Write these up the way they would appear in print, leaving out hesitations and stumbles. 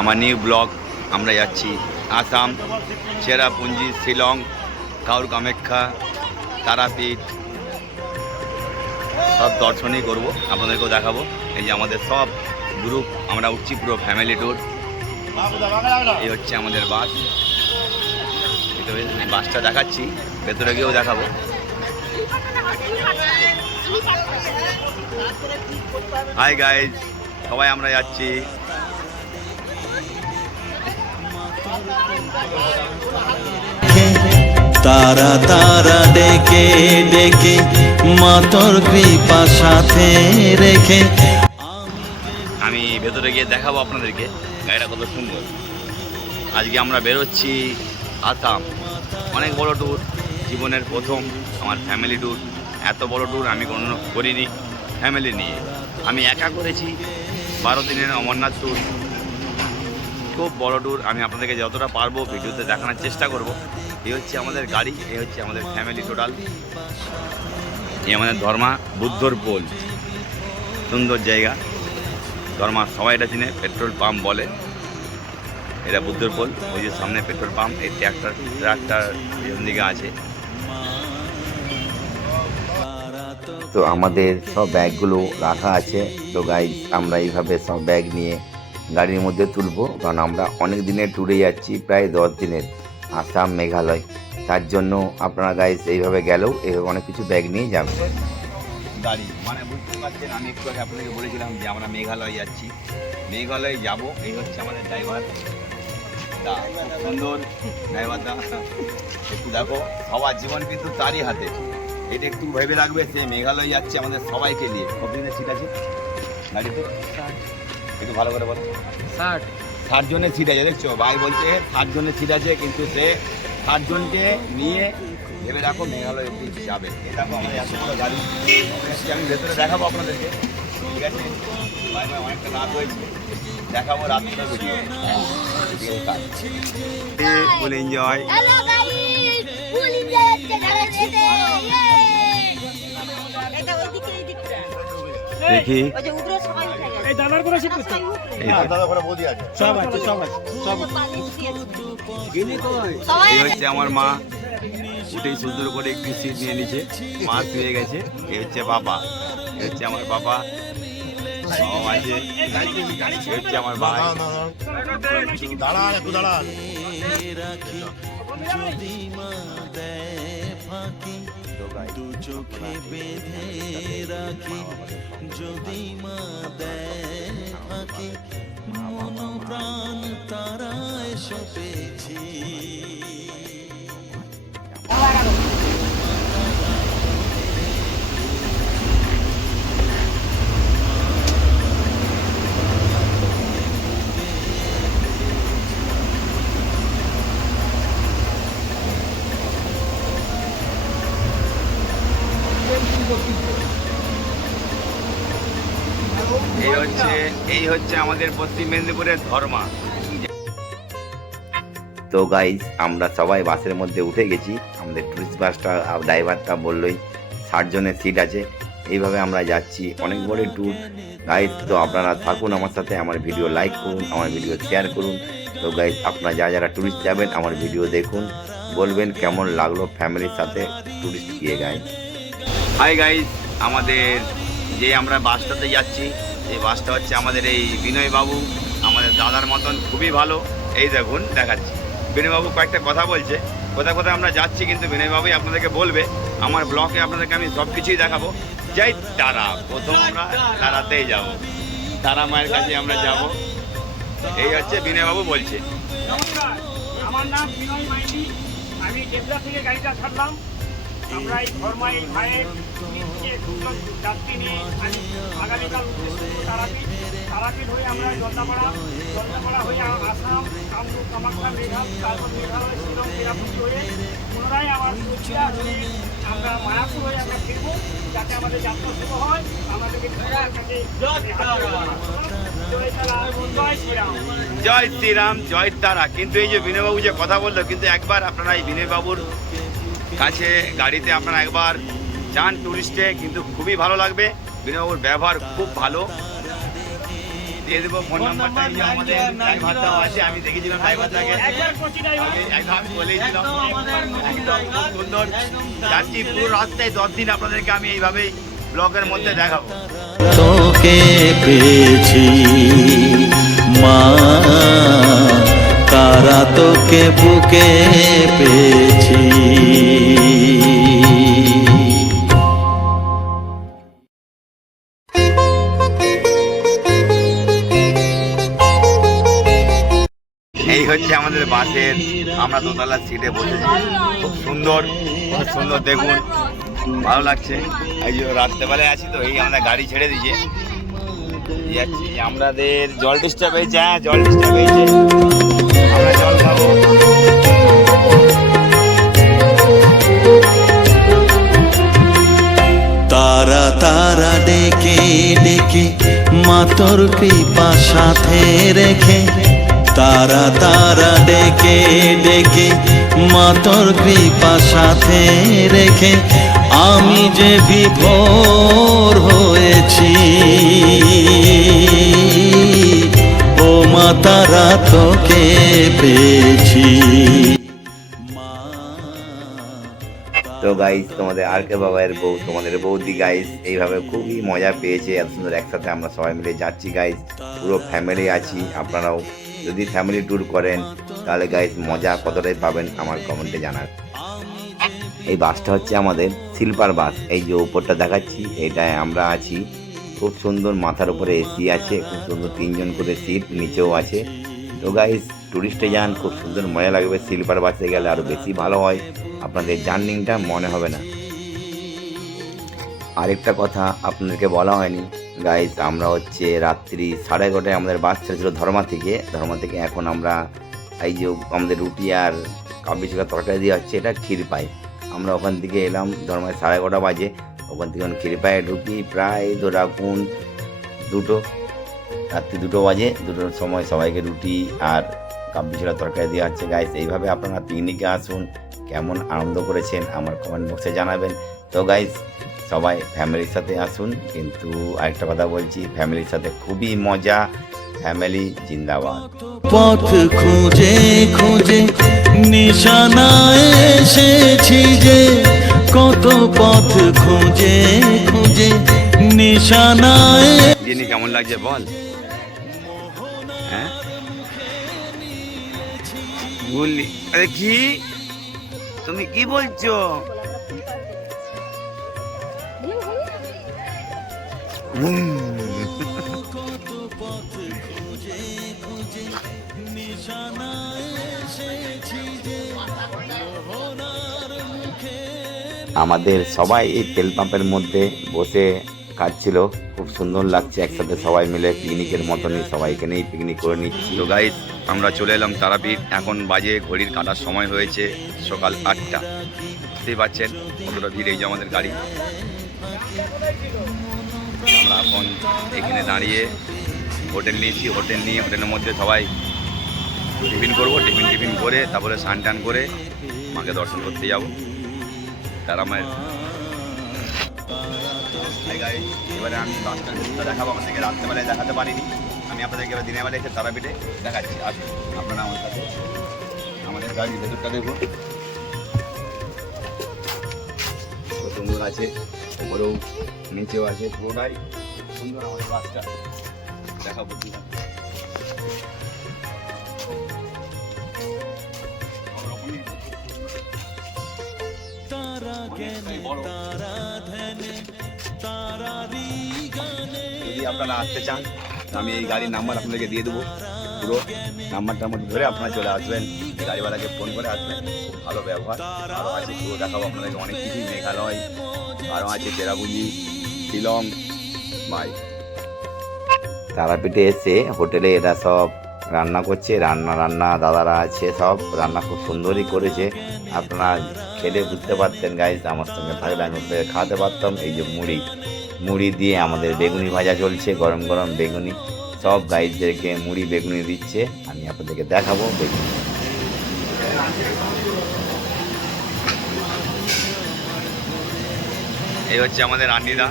আমার new blog. আমরা যাচ্ছি আসাম, চেরাপুঞ্জি, শিলং, কাউর কামাখ্যা, তারাপীঠ, সব দর্শনই করবো, আপনাদেরকেও দেখাবো। এই যে আমাদের সব গ্রুপ আমরা উঠছি, পুরো ফ্যামিলি ট্যুর। এই হচ্ছে আমাদের বাস। বাসটা দেখাচ্ছি, ভেতরে গিয়েও দেখাবো। হাই গাইজ, সবাই আমরা যাচ্ছি। তারা তারা ডেকে ডেকে মাতর কৃপা সাথে রেখে আমি ভেতরে গিয়ে দেখাবো আপনাদেরকে গাড়িটা কত সুন্দর। আজকে আমরা বেরোচ্ছি আসাম, অনেক বড় ট্যুর, জীবনের প্রথম আমার ফ্যামিলি ট্যুর। এত বড় ট্যুর আমি কোনো করিনি ফ্যামিলি নিয়ে। আমি একা করেছি 12 দিনের অমরনাথ ট্যুর, খুব বড় ট্যুর। আমি আপনাদেরকে যতটা পারবো ভিডিওতে দেখানোর চেষ্টা করব। এই হচ্ছে আমাদের গাড়ি, এই হচ্ছে আমাদের ফ্যামিলি টোটাল। এই আমাদের ধর্মা বুদ্ধর পোল, সুন্দর জায়গা। ধর্মা সবাই এটা চিনে, পেট্রোল পাম্প বলে। এটা বুদ্ধর পোল, ওই যে সামনে পেট্রোল পাম্প। এই ট্রাক্টর পেছন দিকে আছে। তো আমাদের সব ব্যাগগুলো রাখা আছে। তো গাইজ আমরা এইভাবে সব ব্যাগ নিয়ে গাড়ির মধ্যে তুলবো, কারণ আমরা অনেক দিনের ট্যুরে যাচ্ছি, প্রায় 10 দিনের, আসাম মেঘালয়। তার জন্য আপনারা গাইজ এইভাবে গেলেও এইভাবে অনেক কিছু ব্যাগ নিয়ে যাবেন। গাড়ি মানে বুঝতে পারছেন, আমি একটু আগে আপনাকে বলেছিলাম যে আমরা মেঘালয় যাচ্ছি, মেঘালয় যাব। এই হচ্ছে আমাদের ড্রাইভার, সুন্দর ড্রাইভারটা। একটু দেখো, সবার জীবন কিন্তু তারই হাতে, এটা একটু ভেবে রাখবে। সে মেঘালয় যাচ্ছে আমাদের সবাইকে নিয়ে। কতদিনের সিট আছে গাড়িতে? একটু ভালো করে বলো। 60 জনের সিট আছে, দেখছো ভাই বলছে 60 জনের সিট আছে, কিন্তু সে 60 জনকে নিয়ে ভেবে রাখো মেঘালয় অব্দি যাবে। এ দেখো আমাদের এত বড় গাড়ি, আমি ভেতরে দেখাবো আপনাদেরকে, ঠিক আছে? ভাই ভাই অনেকটা রাত হয়েছে, দেখাবো রাত্রে ভিডিও। Full enjoy. দেখি এই হচ্ছে আমার মা, উঠেই সুন্দর করে একটু সিট নিয়ে নিচ্ছে, মা শুয়ে গেছে। এই হচ্ছে বাবা, এই হচ্ছে আমার বাবা আছে, হচ্ছে আমার ভাই। যদি মা দেয় ফাঁকি দু চোখে বেঁধে রাখি, যদি মা দেয় ফাঁকি মন প্রাণ তারায় সপেছি। এই হচ্ছে আমাদের পশ্চিম মেদিনীপুরের ধর্মা। তো গাইজ আমরা সবাই বাসের মধ্যে উঠে গেছি। আমাদের টুরিস্ট বাসটা ড্রাইভারটা বললোই 60 জনের সিট আছে। এইভাবে আমরা যাচ্ছি, অনেক বড় ট্যুর গাইজ। তো আপনারা থাকুন আমার সাথে, আমার ভিডিও লাইক করুন, আমার ভিডিও শেয়ার করুন। তো গাইজ আপনারা যারা ট্যুরিস্ট যাবেন আমার ভিডিও দেখুন, বলবেন কেমন লাগলো ফ্যামিলির সাথে ট্যুরিস্ট গিয়ে। গাইজ হাই গাইজ, আমাদের যে আমরা বাসটাতে যাচ্ছি, এই বাসটা হচ্ছে আমাদের এই বিনয়বাবু, আমাদের দাদার মতন, খুবই ভালো। এই দেখুন দেখাচ্ছি, বিনয়বাবু কয়েকটা কথা বলছে, কোথায় কোথায় আমরা যাচ্ছি, কিন্তু বিনয়বাবুই আপনাদেরকে বলবে। আমার ব্লগে আপনাদেরকে আমি সব কিছুই দেখাবো। যাই তারা, প্রথম আমরা তারাতেই যাব, তারা মায়ের কাছে আমরা যাব। এই হচ্ছে বিনয়বাবু বলছে। নমস্কার, আমার নাম বিনয় মাইতি, আমি দেবরা থেকে গাড়িটা ছাড়লাম। আমরা এই ধর্মা এই ভাইয়ের যাত্রী নিয়ে আগামীকাল তারাপীঠ হয়ে আমরা জলদাপাড়া হয়ে আসাম, কামরূপ, কামাখ্যা, তারপর মেঘালয়, শিলং, চেরাপুঞ্জি হয়ে পুনরায় আবার কুচবিহার হয়ে আমরা মায়াপুর হয়ে আমরা ফিরবো, যাতে আমাদের যাত্রা শুরু হয়। আমাদেরকে জয় শ্রীরাম, জয় তারা। কিন্তু এই যে বিনয়বাবু যে কথা বললো, কিন্তু একবার আপনারা এই বিনয়বাবুর কাছে গাড়িতে আপনারা একবার যান ট্যুরিস্টে, কিন্তু খুবই ভালো লাগবে। বিনয়বাবুর ব্যবহার খুব ভালো। দিয়ে দেবো ফোন নাম্বারটা। এই যে আমাদের ড্রাইভারটাও আছে, আমি দেখেছিলাম ড্রাইভারটাকে একবার কোচি ড্রাইভার একদম আমি বলেছিলাম, একদম খুব সুন্দর যাচ্ছি পুরো রাস্তায় 10 দিন আপনাদেরকে আমি এইভাবেই ব্লগের মধ্যে দেখাবো। তোকে পেয়েছি মা, তারা তোকে বুকে পেয়েছি। এই হচ্ছে আমাদের বাসের, আমরা দোতলার সিটে বসেছি, খুব সুন্দর, খুব সুন্দর দেখুন, ভালো লাগছে। এই যে রাত্রেবেলায় আছি তো, এই আমাদের গাড়ি ছেড়ে দিয়েছে, যাচ্ছি। আমাদের জল ডিস্টার্ব হয়েছে, হ্যাঁ জল ডিস্টার্ব হয়েছে, আমরা জল খাবো। তারা তারা ডেকে ডেকে মা তোর কৃপা সাথে রেখে, তারা তারা ডেকে ডেকে মা তোর কৃপা সাথে রেখে, আমি যে বিভোর হয়েছি ও মা, তারা তোকে পেয়েছি। তো গাইস, তোমাদের আর কে বাবার বউ, তোমাদের বৌদি গাইস এইভাবে খুবই মজা পেয়েছে, এত সুন্দর একসাথে আমরা সবাই মিলে যাচ্ছি গাইস, পুরো ফ্যামিলি আছি। আপনারাও যদি ফ্যামিলি ট্যুর করেন তাহলে গাইস মজা কতটাই পাবেন আমার কমেন্টে জানান। এই বাসটা হচ্ছে আমাদের স্লিপার বাস, এই যে উপরটা দেখাচ্ছি এইটায় আমরা আছি। খুব সুন্দর, মাথার উপরে এসি আছে, খুব সুন্দর 3 জন করে সিট, নিচেও আছে। তো গাইস টুরিস্টে যান, খুব সুন্দর মজা লাগবে। স্লিপার বাসে গেলে আরও বেশি ভালো হয়, আপনাদের জার্নিংটা মনে হবে না। আরেকটা কথা আপনাদেরকে বলা হয়নি গাইস, আমরা হচ্ছে রাত্রি 11:30 আমাদের বাস ছেড়েছিল ধর্মা থেকে। এখন আমরা এই যে আমাদের রুটি আর কাবলি ছোলা তরকারি দিয়ে হচ্ছে, এটা ক্ষীরপাই। আমরা ওখান থেকে এলাম ধর্মায় 11:30 বাজে, ওখান থেকে ক্ষীরপায়ে ঢুকি প্রায় ধরে রাখুন রাত্রি 2 বাজে। 2টোর সময় সবাইকে রুটি আর কাবলি ছোলা তরকারি দেওয়া হচ্ছে গাইস। এইভাবে আপনারা পিকনিকে আসুন, কেমন আনন্দ করেছেন আমার কমেন্ট বক্সে জানাবেন। তো গাইস সবাই ফ্যামিলির সাথে আসুন, কিন্তু আরেকটা কথা বলছি, ফ্যামিলির সাথে খুবই মজা, ফ্যামিলি জিন্দাবাদ। পথ খুঁজে খুঁজে নিশানায় এসেছি যে, কত পথ খুঁজে খুঁজে নিশানায়। জিনি কেমন লাগছে বল? হ্যাঁ বললি, আরে কি তুমি কি বলছো? আমাদের সবাই এই তেল পাম্পের মধ্যে বসে খাচ্ছিল, খুব সুন্দর লাগছে একসাথে সবাই মিলে, পিকনিকের মতনই সবাইকে নিয়েই পিকনিক করে নিচ্ছি। তো গাইস আমরা চলে এলাম তারাপীঠ, এখন বাজে ঘড়ির কাটার সময় হয়েছে সকাল 8টা। বুঝতেই পারছেন কতটা ভিড়। এই যে আমাদের গাড়ি, আমরা এখন এখানে দাঁড়িয়ে হোটেল নিয়েছি, হোটেল নিয়ে হোটেলের মধ্যে সবাই টিফিন করবো, টিফিন করে তারপরে স্নান টান করে মাকে দর্শন করতে যাবো তারা মায়ের। এবারে আমি বাসটা দেখাবো, আপনাদেরকে রাত্রেবেলায় দেখাতে পারিনি, আমি আপনাদেরকে এবার দিনের বেলায় এসে তারাপীঠে দেখাচ্ছি। আসুন আপনারা আমার সাথে, আমাদের গাড়ির ভেতরটা দেখুন, সুন্দর আছে, উপরেও নিচেও আছে, পুরোটাই সুন্দর আমাদের বাসটা দেখাবো। যদি আপনারা আসতে চান আমি এই গাড়ির নাম্বার আপনাদেরকে দিয়ে দেবো, পুরো নাম্বারটার মধ্যে ধরে আপনারা চলে আসবেন, গাড়িওয়ালাকে ফোন করে আসবেন, খুব ভালো ব্যবহার। আরও আছে পুরো দেখাবো আপনাদেরকে অনেক কিছুই, মেঘালয় আরও আছে, চেরাপুঞ্জি, শিলং। ভাই তারাপীঠে এসে হোটেলে এরা সব রান্না করছে, রান্না দাদারা আছে, সব রান্না খুব সুন্দরই করেছে। আপনারা খেলে বুঝতে পারতেন গাইজ, আমার সঙ্গে থাকলে আমি আপনাকে খাওয়াতে পারতাম। এই যে মুড়ি দিয়ে আমাদের বেগুনি ভাজা চলছে, গরম গরম বেগুনি, সব গাইজদেরকে মুড়ি বেগুনি দিচ্ছে, আমি আপনাদেরকে দেখাবো বেগুনি। এই হচ্ছে আমাদের রান্নিদা,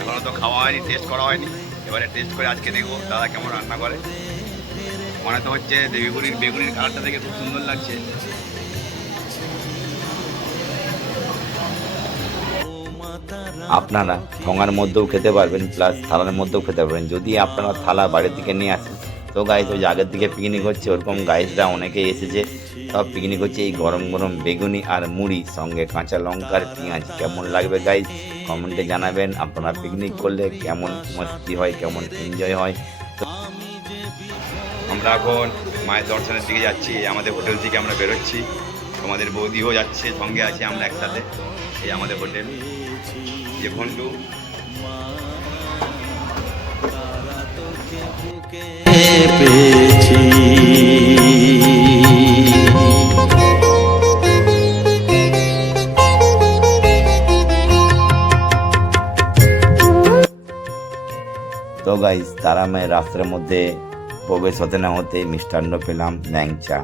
এখনো তো খাওয়া হয়নি, টেস্ট করা হয়নি, এবারে টেস্ট করে আজকে দেখবো দাদা কেমন রান্না করে। মনে তো হচ্ছে বেগুনির কালারটা দেখে খুব সুন্দর লাগছে। আপনারা ঠোঙার মধ্যেও খেতে পারবেন, প্লাস থালার মধ্যেও খেতে পারবেন। যদি আপনারা থালা বাড়ির থেকে নিয়ে আসেন তো গাইস ওই যে আগের দিকে পিকনিক হচ্ছে ওরকম গাইসরা অনেকেই এসেছে, সব পিকনিক হচ্ছে এই গরম গরম বেগুনি আর মুড়ি সঙ্গে কাঁচা লঙ্কার পেঁয়াজ। কেমন লাগবে গাইস কমেন্টে জানাবেন। আপনারা পিকনিক করলে কেমন মস্তি হয়, কেমন এনজয় হয়। আমরা এখন মায়ের দর্শনের দিকে যাচ্ছি। আমাদের হোটেল থেকে আমরা বেরোচ্ছি, তোমাদের বৌদিও যাচ্ছে, সঙ্গে আছে আমরা একসাথে। এই আমাদের হোটেল যে ঘন্টু। পেয়েছি তো গাইস তারা মায়ের রাস্তার মধ্যে প্রবেশ হতে না হতে মিষ্টান্ন পেলাম, ল্যাংচা।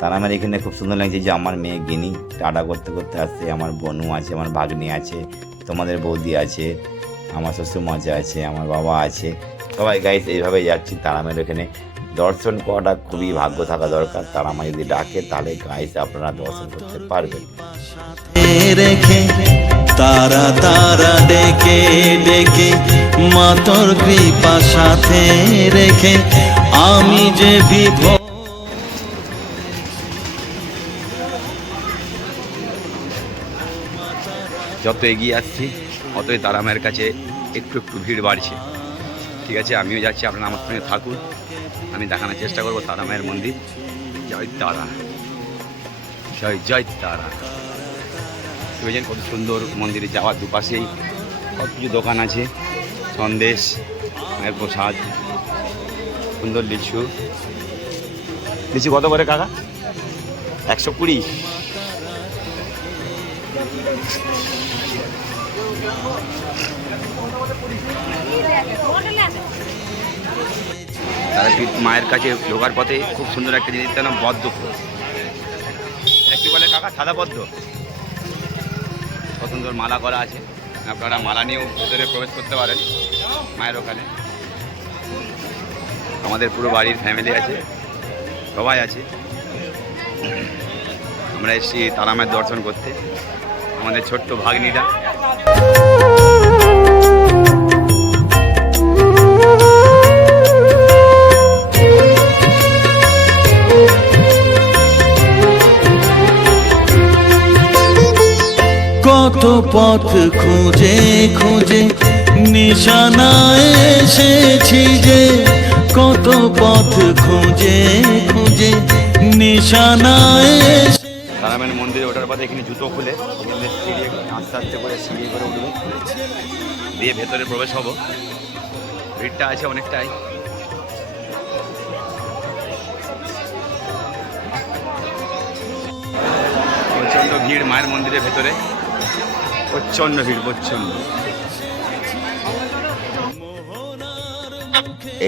তারা আমার এখানে খুব সুন্দর লাগছে যে আমার মেয়ে গিনি টাটা করতে করতে আসছে। আমার বোনু আছে, আমার ভাগ্নি আছে, তোমাদের বৌদি আছে, আমার শ্বশুর মজা আছে, আমার বাবা আছে, সবাই গাইস এইভাবে যাচ্ছি তারামের এখানে। দর্শন করাটা খুবই ভাগ্য থাকা দরকার। তারামা যদি ডাকে তাহলে গাইস আপনারা দর্শন করতে পারবেন। রেখে তারা তারা ডেকে ডেকে মাতর কৃপা সাথে রেখে আমি যে বিভোর। যত এগিয়ে আসছি অতই তারা মায়ের কাছে একটু একটু ভিড় বাড়ছে। ঠিক আছে, আমিও যাচ্ছি, আপনারা আমার সঙ্গে থাকুন। আমি দেখানোর চেষ্টা করবো তারা মায়ের মন্দির। জয় তারা, জয় জয় তারা। বুঝলেন কত সুন্দর মন্দিরে যাওয়ার দুপাশেই কত কিছু দোকান আছে, সন্দেশ, মায়ের প্রসাদ, সুন্দর লিচু। লিচু কত করে কাকা? 120। তারাপীঠ মায়ের কাছে ঢোকার পথে খুব সুন্দর একটা জিনিস নাম পদ্ম ফুল। কি বলে কাকা? সাদা পদ্ম। কত সুন্দর মালা করা আছে, আপনারা মালা নিয়েও ভিতরে প্রবেশ করতে পারেন মায়ের ওখানে। আমাদের পুরো বাড়ির ফ্যামিলি আছে, সবাই আছে। আমরা এসেছি তারা মায়ের দর্শন করতে। আমাদের ছোট্ট ভাগ্নিটা কত পথ খুঁজে খুঁজে নিশানায় এসেছি যে, কত পথ খুঁজে খুঁজে নিশানায়। তারামায়ের মন্দিরে ওঠার পথে এখানে জুতো খুলে এখানে সিঁড়ি আস্তে আস্তে করে সিঁড়ি করে উঠবে, দিয়ে ভেতরে প্রবেশ হব। ভিড়টা আছে অনেকটাই। প্রচণ্ড ভিড় মায়ের মন্দিরের ভেতরে, প্রচণ্ড ভিড়, প্রচণ্ড।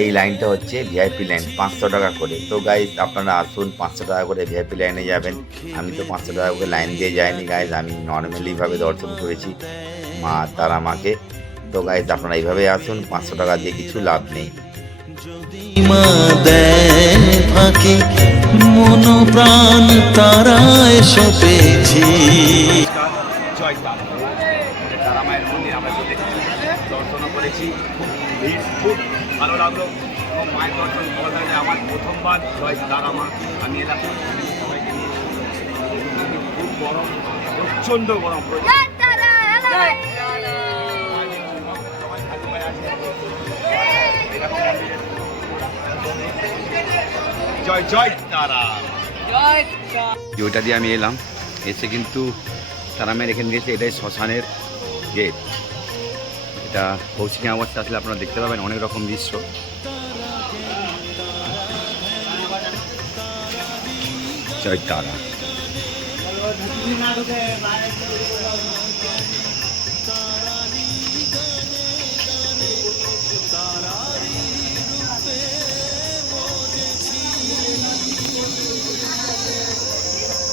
এই লাইনটা হচ্ছে ভিআইপি লাইন, 500 টাকা করে। তো গাইজ আপনারা আসুন, 500 টাকা করে ভিআইপি লাইনে যাবেন। আমি তো 500 টাকা করে লাইন দিয়ে যাইনি গাইজ, আমি নর্মালিভাবে দর্শন করেছি মা তারা মাকে। তো গাইজ আপনারা এইভাবে আসুন, 500 টাকা দিয়ে কিছু লাভ নেই। মা দেয় ফাঁকি মন প্রাণ তারায় সপেছি। জয় তারা, তারা মায়ের মন্দির আমরা দর্শনও করেছি। ভিড় খুব ভালো লাগলো। এবং মায়ের দর্শন ভালো লাগলে আমার প্রথমবার জয় তারা মা। আমি এলাম সবাইকে নিয়ে, খুব গরম, প্রচণ্ড গরম। জয় জয় তারা। ওইটা দিয়ে আমি এলাম, এসে কিন্তু তারামের এখানে দিয়েছে, এটাই শ্মশানের গেট। এটা কৌশিকী অবস্থা আসলে আপনারা দেখতে পাবেন অনেক রকম দৃশ্য। জয় তারা।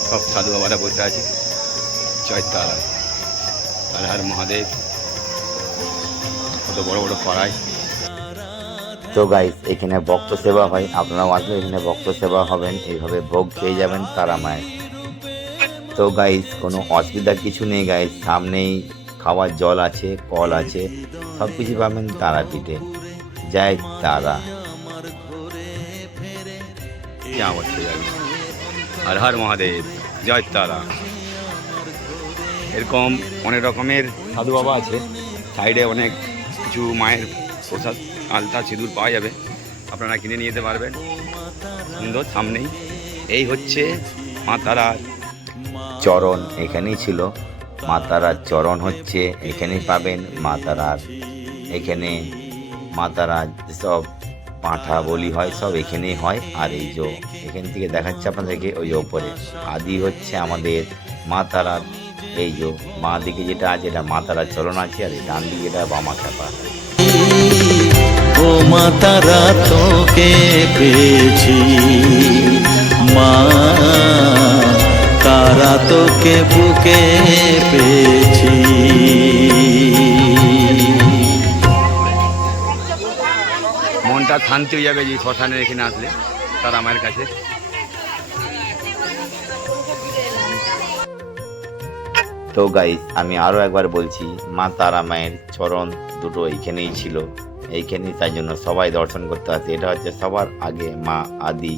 সব সাধু বাবারা বসে আছে। জয় তারা, হর হর মহাদেব। কত বড় বড় কড়াই। তো গাইস এখানে ভক্ত সেবা হয়, আপনারাও আসলে এখানে ভক্ত সেবা হবেন, এইভাবে ভোগ খেয়ে যাবেন তারা মায়ের। তো গাইস কোনো অসুবিধা কিছু নেই গাইস, সামনেই খাওয়ার জল আছে, কল আছে, সব কিছু পাবেন তারাপীঠে। জয় তারা। কি অবস্থা যাবে। হর হর মহাদেব, জয় তারা। এরকম অনেক রকমের সাধু বাবা আছে, সাইডে অনেক কিছু মায়ের প্রসাদ আলতা সিঁদুর পাওয়া যাবে, আপনারা কিনে নিয়ে যেতে পারবেন। সুন্দর সামনেই এই হচ্ছে মা তারার চরণ, এখানেই ছিল মা তারার চরণ হচ্ছে এখানেই পাবেন। মা তারার এখানে মা তারার সব পাঁঠা বলি হয় সব এখানেই হয়। আর এই যে এখান থেকে দেখাচ্ছে আপনাদেরকে ওই ওপরে আদি হচ্ছে আমাদের মা তারার। এই যে মা দিকে যেটা আছে এটা মা তারার চরণ আছে, আর এই ডান দিকে এটা বামা খেপা। ও মা তারা তোকে পেয়েছি, মা তারা তোকে বুকে পেয়েছি। মনটা শান্তি হয়ে যাবে যে শ্মশানের এখানে আসলে তারা মায়ের কাছে। তো গাইস আমি আরও একবার বলছি, মা তারা মায়ের চরণ দুটো এইখানেই ছিল, এইখানেই, তাই জন্য সবাই দর্শন করতে আসে। এটা হচ্ছে সবার আগে মা আদি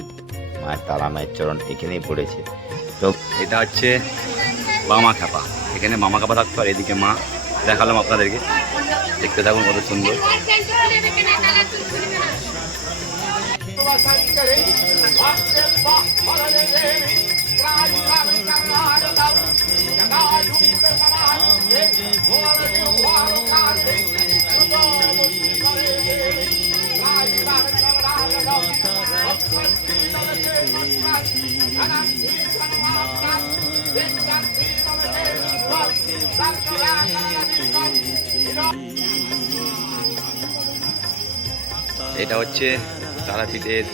মা তারা মায়ের চরণ এখানেই পড়েছে। তো এটা হচ্ছে বামা খাপা, এখানে মামা খাপা থাকতো, আর এদিকে মা দেখালাম আপনাদেরকে, দেখতে থাকুন কত সুন্দর। এটা হচ্ছে তারাপীঠের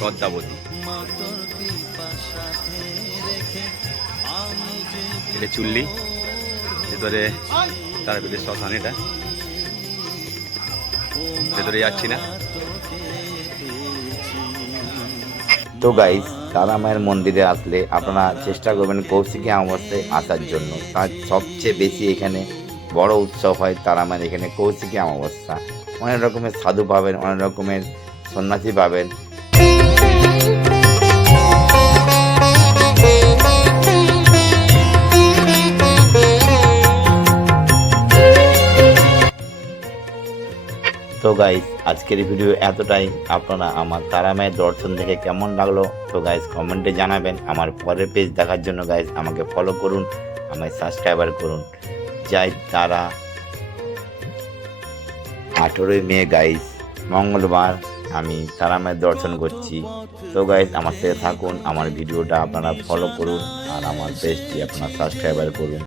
পদ্মাবতী, এটা চুল্লি, ভেতরে তারাপীঠের শ্মশান, এটা ভেতরে যাচ্ছি না। তো গাইস তারা মায়ের মন্দিরে আসলে আপনারা চেষ্টা করবেন কৌশিকী অমাবস্যায় আসার জন্য। তার সবচেয়ে বেশি এখানে বড় উৎসব হয় তারা মায়ের এখানে কৌশিকী অমাবস্যা। অনেক রকমের সাধু পাবেন, অনেক রকমের সন্ন্যাসী পাবেন। তো গাইস আজকের ভিডিও এতটাই। আপনারা আমার তারা মায়ের দর্শন দেখে কেমন লাগলো তো গাইস কমেন্টে জানাবেন। আমার পরের পেজ দেখার জন্য গাইস আমাকে ফলো করুন, আমায় সাবস্ক্রাইবার করুন। জয় তারা। 18ই মে গাইস মঙ্গলবার আমি তারা মায়ের দর্শন করছি। তো গাইস আমার সাথে থাকুন, আমার ভিডিওটা আপনারা ফলো করুন, আর আমার পেজটি আপনারা সাবস্ক্রাইবার করুন।